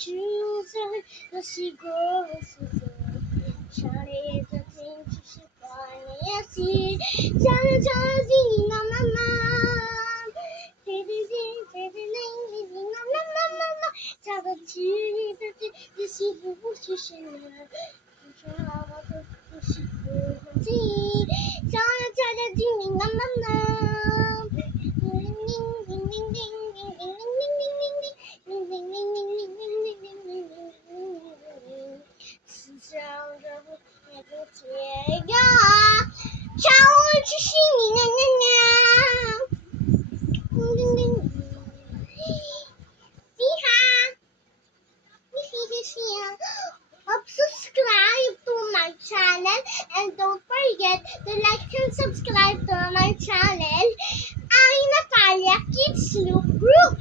choose the secrets of Charlie the thing to see funny see Charlie Charlie na na na Charlie the see who she should Subscribe to my channel and don't forget to like and subscribe to my channel, Natalia Kids Loop Group.